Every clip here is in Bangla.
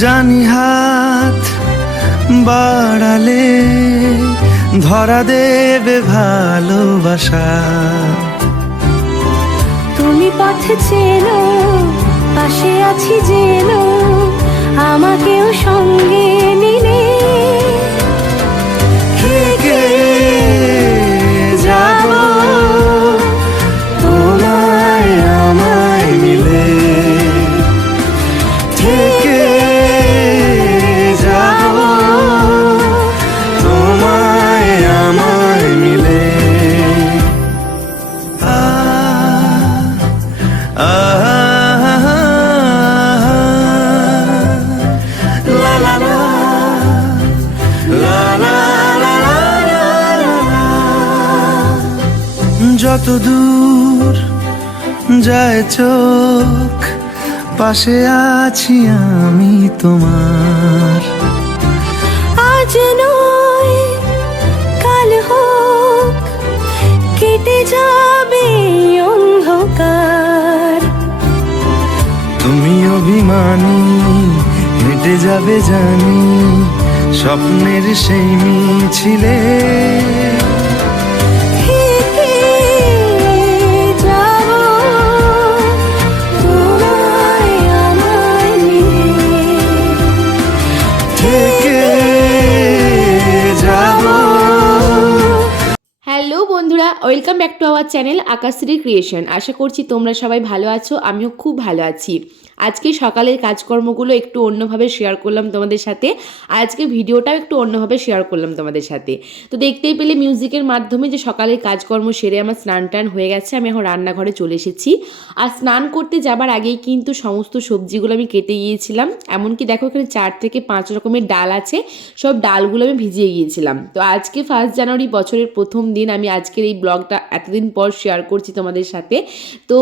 জানি হাত বাড়ালে ধরা দেবে ভালোবাসা। তুমি পথ চেনো, পাশে আছি জেনো, আমাকেও সঙ্গে নিলে থেকে যাব তোমায় আমায় মিলে, থেকে যাব তোমায় আমায় মিলে। লা লা লা লা লা লা লা। যত দূর যায় চোখ পাশে আছি আমি তোমার। আজ নয় কাল হোক কেটে যাবে অন্ধকার। তুমি অভিমানী হেঁটে যাবে জানি স্বপ্নের সেই মিছিলে। থেকে যাব তোমায় আমায় মিলে, থেকে যাব। হ্যালো বন্ধুরা, welcome back to our channel Akashshri creation. আশা করছি তোমরা সবাই ভালো আছো, আমিও খুব ভালো আছি। আজকে সকালের কাজকর্মগুলো একটু অন্যভাবে শেয়ার করলাম তোমাদের সাথে, আজকে ভিডিওটাও একটু অন্যভাবে শেয়ার করলাম তোমাদের সাথে। তো দেখতেই পেলে মিউজিকের মাধ্যমে যে সকালের কাজকর্ম সেরে আমার স্নান টান হয়ে গেছে, আমি এখন রান্নাঘরে চলে এসেছি। আর স্নান করতে যাবার আগেই কিন্তু সমস্ত সবজিগুলো আমি কেটে গিয়েছিলাম। এমনকি দেখো এখানে 4 থেকে 5 রকমের ডাল আছে, সব ডালগুলো আমি ভিজিয়ে গিয়েছিলাম। তো আজকে 1 জানুয়ারি বছরের প্রথম দিন, আমি আজকের এই ব্লগটা এতদিন পর শেয়ার করছি তোমাদের সাথে। তো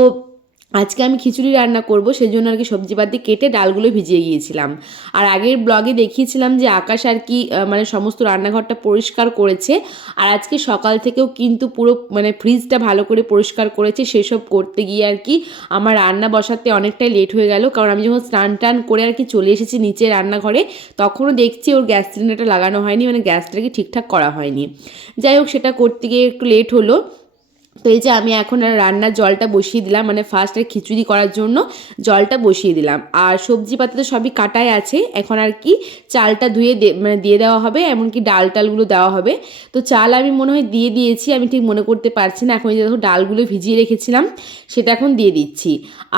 আজকে আমি খিচুড়ি রান্না করব, সেই জন্য আর কি সবজিপাতি কেটে ডালগুলো ভিজিয়ে গিয়েছিলাম। আর আগের ব্লগে দেখিয়েছিলাম যে আকাশ আর কি মানে সমস্ত রান্নাঘরটা পরিষ্কার করেছে। আর আজকে সকাল থেকেও কিন্তু পুরো মানে ফ্রিজটা ভালো করে পরিষ্কার করেছে। সেসব করতে গিয়ে আর কি আমার রান্না বসাতে অনেকটাই লেট হয়ে গেল, কারণ আমি যখন স্নান টান করে আর কি চলে এসেছি নিচে রান্নাঘরে, তখনও দেখছি ওর গ্যাস সিলিন্ডারটা লাগানো হয়নি, মানে গ্যাসটা কি ঠিকঠাক করা হয়নি। যাই হোক, সেটা করতে গিয়ে একটু লেট হলো। তো এই যে আমি এখন আর রান্নার জলটা বসিয়ে দিলাম, মানে ফার্স্ট আর খিচুড়ি করার জন্য জলটা বসিয়ে দিলাম। আর সবজিপাতি তো সবই কাটাই আছে, এখন আর কি চালটা ধুয়ে মানে দিয়ে দেওয়া হবে, এমনকি ডাল টালগুলো দেওয়া হবে। তো চাল আমি মনে হয় দিয়ে দিয়েছি, আমি ঠিক মনে করতে পারছি না। এখন এই যে দেখো ডালগুলো ভিজিয়ে রেখেছিলাম, সেটা এখন দিয়ে দিচ্ছি।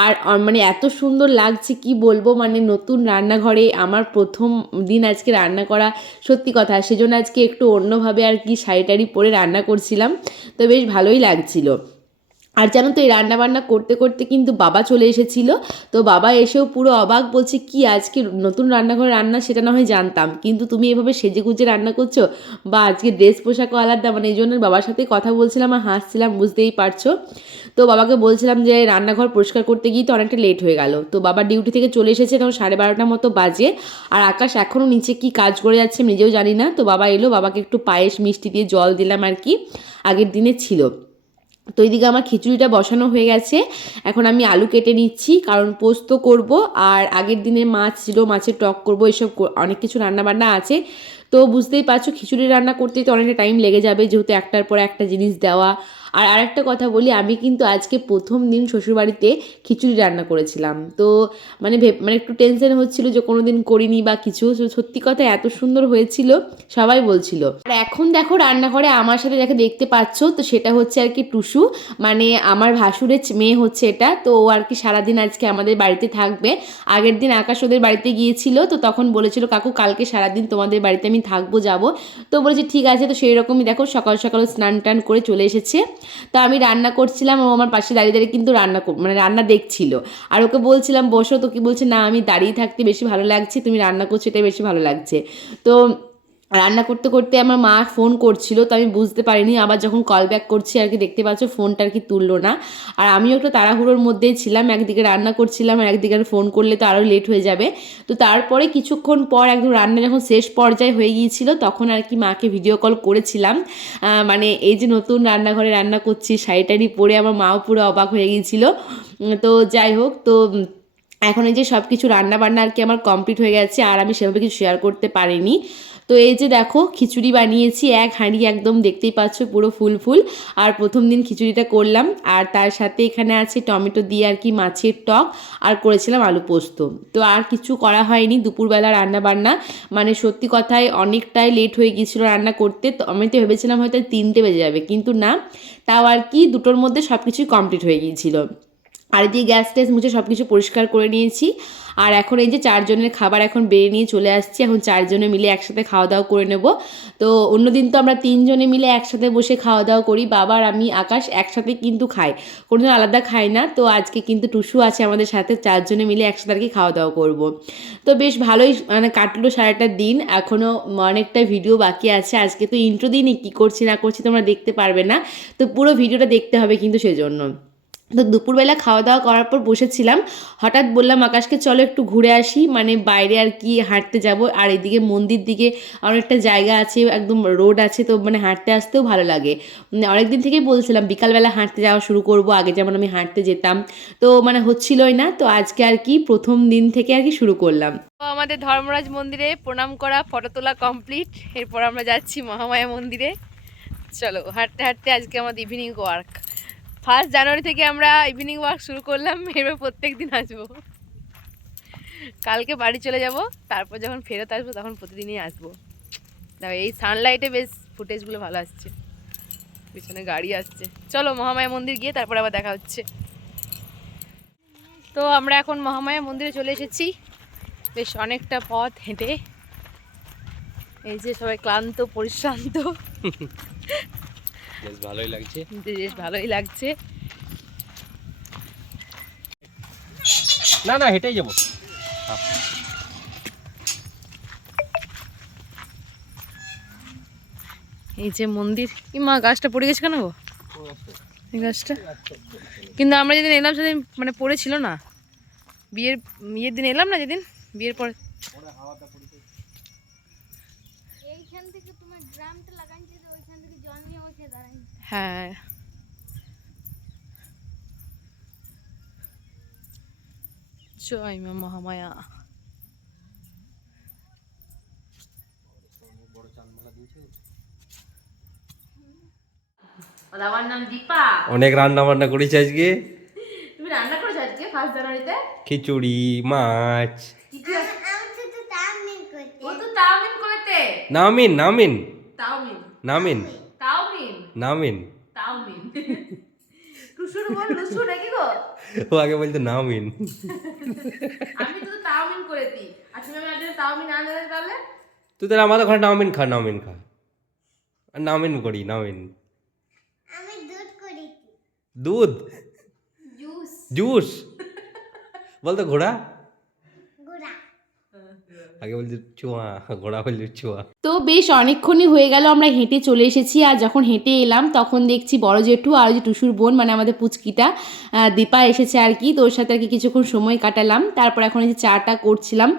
আর মানে এত সুন্দর লাগছে কি বলবো, মানে নতুন রান্নাঘরে আমার প্রথম দিন আজকে রান্না করা, সত্যি কথা। সেজন্য আজকে একটু অন্যভাবে আর কি শাড়ি টাড়ি পরে রান্না করছিলাম, তো বেশ ভালোই লাগছিল। আর জানো তো এই রান্নাবান্না করতে করতে কিন্তু বাবা চলে এসেছিল। তো বাবা এসেও পুরো অবাক, বলছে কি আজকে নতুন রান্নাঘরে রান্না, সেটা না হয় জানতাম, কিন্তু তুমি এভাবে সেজে গুজে রান্না করছো, বা আজকে ড্রেস পোশাকও আলাদা, মানে এই জন্য বাবার সাথে কথা বলছিলাম আর হাসছিলাম, বুঝতেই পারছো। তো বাবাকে বলছিলাম যে রান্নাঘর পরিষ্কার করতে গিয়ে তো অনেকটা লেট হয়ে গেল। তো বাবা ডিউটি থেকে চলে এসেছে, তখন 12:30 মতো বাজে। আর আকাশ এখনও নিচে কি কাজ করে যাচ্ছে আমি নিজেও জানি না। তো বাবা এলো, বাবাকে একটু পায়েস মিষ্টি দিয়ে জল দিলাম আর কি, আগের দিনে ছিল। তো এইদিকে আমার খিচুড়িটা বসানো হয়ে গেছে, এখন আমি আলু কেটে নিচ্ছি, কারণ পোস্ত করব। আর আগের দিনে মাছ ছিল, মাছের টক করব, এসব অনেক কিছু রান্নাবান্না আছে। তো বুঝতেই পারছো খিচুড়ি রান্না করতেই তো অনেকটা টাইম লেগে যাবে, যেহেতু একটার পর একটা জিনিস দেওয়া। আর আরেকটা কথা বলি, আমি কিন্তু আজকে প্রথম দিন শ্বশুরবাড়িতে খিচুড়ি রান্না করেছিলাম। তো মানে মানে একটু টেনশন হচ্ছিল যে কোনো দিন করিনি বা কিছু। সত্যি কথা এত সুন্দর হয়েছিল, সবাই বলছিল। আর এখন দেখো রান্নাঘরে আমার সাথে যাকে দেখতে পাচ্ছ, তো সেটা হচ্ছে আর কি টুসু, মানে আমার ভাসুরের মেয়ে হচ্ছে এটা। তো ও আর কি সারাদিন আজকে আমাদের বাড়িতে থাকবে। আগের দিন আকাশ ওদের বাড়িতে গিয়েছিল, তো তখন বলেছিল কাকু কালকে সারাদিন তোমাদের বাড়িতে আমি থাকবো, যাব। তো বলেছি ঠিক আছে। তো সেই রকমই দেখো সকাল সকাল স্নান টান করে চলে এসেছে। তো আমি রান্না করছিলাম, ও আমার পাশে দাঁড়িয়ে দাঁড়িয়ে কিন্তু মানে রান্না দেখছিল। আর ওকে বলছিলাম বসো, তো কি বলছে না আমি দাঁড়িয়ে থাকতে বেশি ভালো লাগছে, তুমি রান্না করছো এটাই বেশি ভালো লাগছে। তো রান্না করতে করতে আমার মা ফোন করছিল, তো আমি বুঝতে পারিনি। আবার যখন কল ব্যাক করছি আর কি দেখতে পাচ্ছ ফোনটা আর কি তুললো না। আর আমিও একটু তাড়াহুড়োর মধ্যেই ছিলাম, একদিকে রান্না করছিলাম আর একদিকে ফোন করলে তো আরও লেট হয়ে যাবে। তো তারপরে কিছুক্ষণ পর একদম রান্না যখন শেষ পর্যায়ে হয়ে গিয়েছিল, তখন আর কি মাকে ভিডিও কল করেছিলাম। মানে এই যে নতুন রান্নাঘরে রান্না করছি শাড়ি টাড়ি পরে, আমার মাও পুরো অবাক হয়ে গিয়েছিল। তো যাই হোক, তো এখন এই যে সব কিছু রান্নাবান্না আর কি আমার কমপ্লিট হয়ে গেছে, আর আমি সেভাবে কিছু শেয়ার করতে পারিনি। তো এই যে দেখো খিচুড়ি বানিয়েছি, এক হাঁড়ি একদম, দেখতেই পাচ্ছ পুরো ফুল ফুল। আর প্রথম দিন খিচুড়িটা করলাম, আর তার সাথে এখানে আছে টমেটো দিয়ে আর কি মাছের টক, আর করেছিলাম আলু পোস্ত। তো আর কিছু করা হয়নি দুপুরবেলা রান্না বান্না, মানে সত্যি কথায় অনেকটাই লেট হয়ে গিয়েছিলো রান্না করতে। তো আমি তো ভেবেছিলাম হয়তো 3টে বেজে যাবে, কিন্তু না, তাও আর কি 2টোর মধ্যে সব কিছুই কমপ্লিট হয়ে গিয়েছিলো। আর দিয়ে গ্যাস ট্যাস মুছে সব কিছু পরিষ্কার করে নিয়েছি। আর এখন এই যে 4 জনের খাবার এখন বেড়ে নিয়ে চলে আসছি, এখন 4 জনে মিলে একসাথে খাওয়া দাওয়া করে নেব। তো অন্যদিন তো আমরা 3 জনে মিলে একসাথে বসে খাওয়া দাওয়া করি, বাবা আর আমি আকাশ একসাথে কিন্তু খাই, কোনো আলাদা খাই না। তো আজকে কিন্তু টুসু আছে আমাদের সাথে, 4 জনে মিলে একসাথে আর কি খাওয়া দাওয়া করব। তো বেশ ভালোই মানে কাটলো সারাটা দিন, এখনও অনেকটা ভিডিও বাকি আছে। আজকে তো ইন্ট্রো দিনই, কী করছি না করছি তোমরা দেখতে পারবে না, তো পুরো ভিডিওটা দেখতে হবে কিন্তু সেজন্য। তো দুপুরবেলা খাওয়া দাওয়া করার পর বসেছিলাম, হঠাৎ বললাম আকাশকে চলো একটু ঘুরে আসি, মানে বাইরে আর কি হাঁটতে যাব। আর এদিকে মন্দির দিকে অনেকটা জায়গা আছে, একদম রোড আছে, তো মানে হাঁটতে আসতেও ভালো লাগে। অনেকদিন থেকেই বলছিলাম বিকালবেলা হাঁটতে যাওয়া শুরু করব, আগে যেমন আমি হাঁটতে যেতাম, তো মানে হচ্ছিলই না। তো আজকে আর কি প্রথম দিন থেকে আর কি শুরু করলাম। তো আমাদের ধর্মরাজ মন্দিরে প্রণাম করা, ফটো তোলা কমপ্লিট। এরপর আমরা যাচ্ছি মহামায়া মন্দিরে। চলো হাঁটতে হাঁটতে আজকে আমাদের ইভিনিং ওয়ার্ক। 1 জানুয়ারি থেকে আমরা ইভিনিং ওয়াক শুরু করলাম, এবার প্রত্যেক দিন আসবো। কালকে বাড়ি চলে যাব, তারপর যখন ফেরত আসবো তখন প্রতিদিনই আসবো। দেখো এই সানলাইটে বেশ ফুটেজগুলো ভালো আসছে, পিছনে গাড়ি আসছে। চলো মহামায়া মন্দির গিয়ে তারপর আবার দেখা হচ্ছে। তো আমরা এখন মহামায়া মন্দিরে চলে এসেছি, বেশ অনেকটা পথ হেঁটে। এই যে সবাই ক্লান্ত পরিশ্রান্ত, বেশ ভালোই লাগছে। বেশ ভালোই লাগছে। না না হেঁটেই যাবো। এই যে মন্দির, কি মা গাছটা পড়ে গেছে কেন গো? এই গাছটা কিন্তু আমরা যেদিন এলাম সেদিন মানে পড়েছিল না, বিয়ের দিন এলাম না যেদিন, বিয়ের পরে। এইখান থেকে তোমার ড্রামটা লাগাইছে, তো ওইখান থেকে জল নিয়ে ওঠে দাঁড়াই। হ্যাঁ জয় মা মহামায়া। আমার নাম দীপা। অনেক রান্না বান্না করেছি আজকে। তুমি রান্না করেছো আজকে 1 জানুয়ারিতে? খিচুড়ি, মাছ। আমি তো তামিল করতে। ও তো তাওমিন করেতে। নামিন নামিন তাওমিন নামিন তাওমিন নামিন। তাওমিন টুসুর বল লুসু নাকি গো? ও আগে বলতো নামিন। আমি তো তাওমিন করেছি, আর তুমি আমার জন্য তাওমিন আনলে তাহলে? তুই তাহলে আমাদের ঘরে নামিন খা, নামিন খা। আর নামিন করি, নামিন। আমি দুধ করেছি। দুধ জুস। জুস বলতো ঘোড়া, গুড়া। আগে বলতো চুয়া, ঘোড়া বলতো চুয়া। তো বেশ অনেকক্ষণই হয়ে গেল আমরা হেঁটে চলে এসেছি। আর যখন হেঁটে এলাম তখন দেখছি বড় জেঠু আর ওই যে টুসুর বোন মানে আমাদের পুচকিটা দীপা এসেছে আর কি, তো ওর সাথে আর কি কিছুক্ষণ সময় কাটালাম। তারপর এখন এই যে চাটা করছিলাম,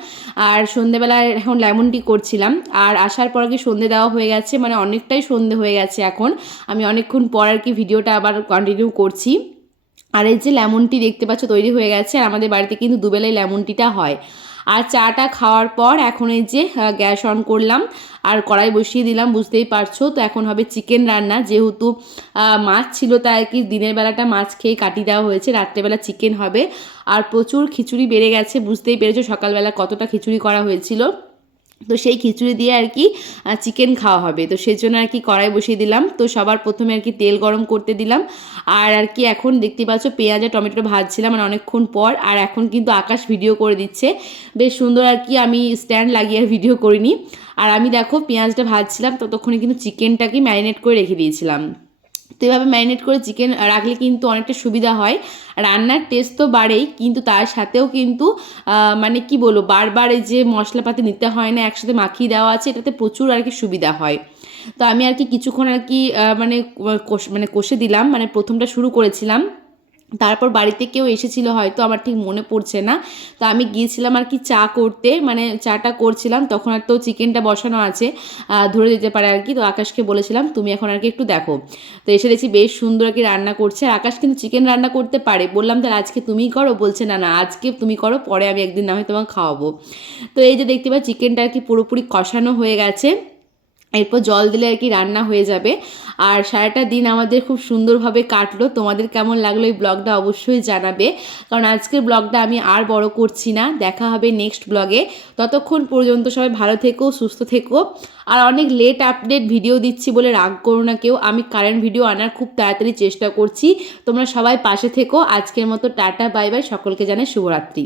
আর সন্ধেবেলায় এখন লেমন টি করছিলাম। আর আসার পর কি সন্ধে দেওয়া হয়ে গেছে, মানে অনেকটাই সন্ধে হয়ে গেছে এখন। আমি অনেকক্ষণ পর আর কি ভিডিওটা আবার কন্টিনিউ করছি। আর এই যে লেমন টি দেখতে পাচ্ছ তৈরি হয়ে গেছে, আর আমাদের বাড়িতে কিন্তু দুবেলায় লেমন টিটা হয়। আর চাটা খাওয়ার পর এখন এই যে গ্যাস অন করলাম আর কড়াই বসিয়ে দিলাম, বুঝতেই পারছো। তো এখন হবে চিকেন রান্না, যেহেতু মাছ ছিল তাই আর কি দিনের বেলাটা মাছ খেয়ে কাটিয়ে দেওয়া হয়েছে, রাত্রেবেলা চিকেন হবে। আর প্রচুর খিচুড়ি বেড়ে গেছে, বুঝতেই পেরেছো সকালবেলা কতটা খিচুড়ি করা হয়েছিল। তো সেই খিচুড়ি দিয়ে আর কি চিকেন খাওয়া হবে, তো সেই জন্য আর কি কড়াই বসিয়ে দিলাম। তো সবার প্রথমে আর কি তেল গরম করতে দিলাম, আর কি এখন দেখতে পাচ্ছ পেঁয়াজ আর টমেটোটা ভাজছিলাম মানে অনেকক্ষণ পর। আর এখন কিন্তু আকাশ ভিডিও করে দিচ্ছে বেশ সুন্দর আর কি, আমি স্ট্যান্ড লাগিয়ে আর ভিডিও করিনি। আর আমি দেখো পেঁয়াজটা ভাজছিলাম, ততক্ষণে কিন্তু চিকেনটাকে ম্যারিনেট করে রেখে দিয়েছিলাম। তো এভাবে ম্যারিনেট করে চিকেন রাখলে কিন্তু অনেকটা সুবিধা হয়, রান্নার টেস্ট তো বাড়েই, কিন্তু তার সাথেও কিন্তু মানে কি বলবো বারবার এই যে মশলাপাতি নিতে হয় না, একসাথে মাখিয়ে দেওয়া আছে, এটাতে প্রচুর আর কি সুবিধা হয়। তো আমি আর কি কিছুক্ষণ আর কি মানে কষে দিলাম, মানে প্রথমটা শুরু করেছিলাম। তারপর বাড়িতে কেউ এসেছিলো হয়তো, আমার ঠিক মনে পড়ছে না। তো আমি গিয়েছিলাম আর কি চা করতে, মানে চাটা করছিলাম, তখন আর তো চিকেনটা বসানো আছে, ধরে যেতে পারে আর কি। তো আকাশকে বলেছিলাম তুমি এখন আর কি একটু দেখো। তো এসে দেখছি বেশ সুন্দর আর কি রান্না করছে। আর আকাশ কিন্তু চিকেন রান্না করতে পারে। বললাম তাহলে আজকে তুমিই করো, বলছে না না আজকে তুমি করো, পরে আমি একদিন না হয় তোমাকে খাওয়াবো। তো এই যে দেখতে পাচ্ছি চিকেনটা আর কি পুরোপুরি কষানো হয়ে গেছে, এরপর জল দিলে আর কি রান্না হয়ে যাবে। আর সারাটা দিন আমাদের খুব সুন্দরভাবে কাটলো। তোমাদের কেমন লাগলো এই ব্লগটা অবশ্যই জানাবে, কারণ আজকের ব্লগটা আমি আর বড় করছি না। দেখা হবে নেক্সট ব্লগে। ততক্ষণ পর্যন্ত সবাই ভালো থেকো, সুস্থ থেকো। আর অনেক লেট আপডেট ভিডিও দিচ্ছি বলে রাগ করো না কেউ, আমি কারেন্ট ভিডিও আনার খুব তাড়াতাড়ি চেষ্টা করছি। তোমরা সবাই পাশে থেকো। আজকের মতো টাটা বাই বাই, সকলকে জানাই শুভরাত্রি।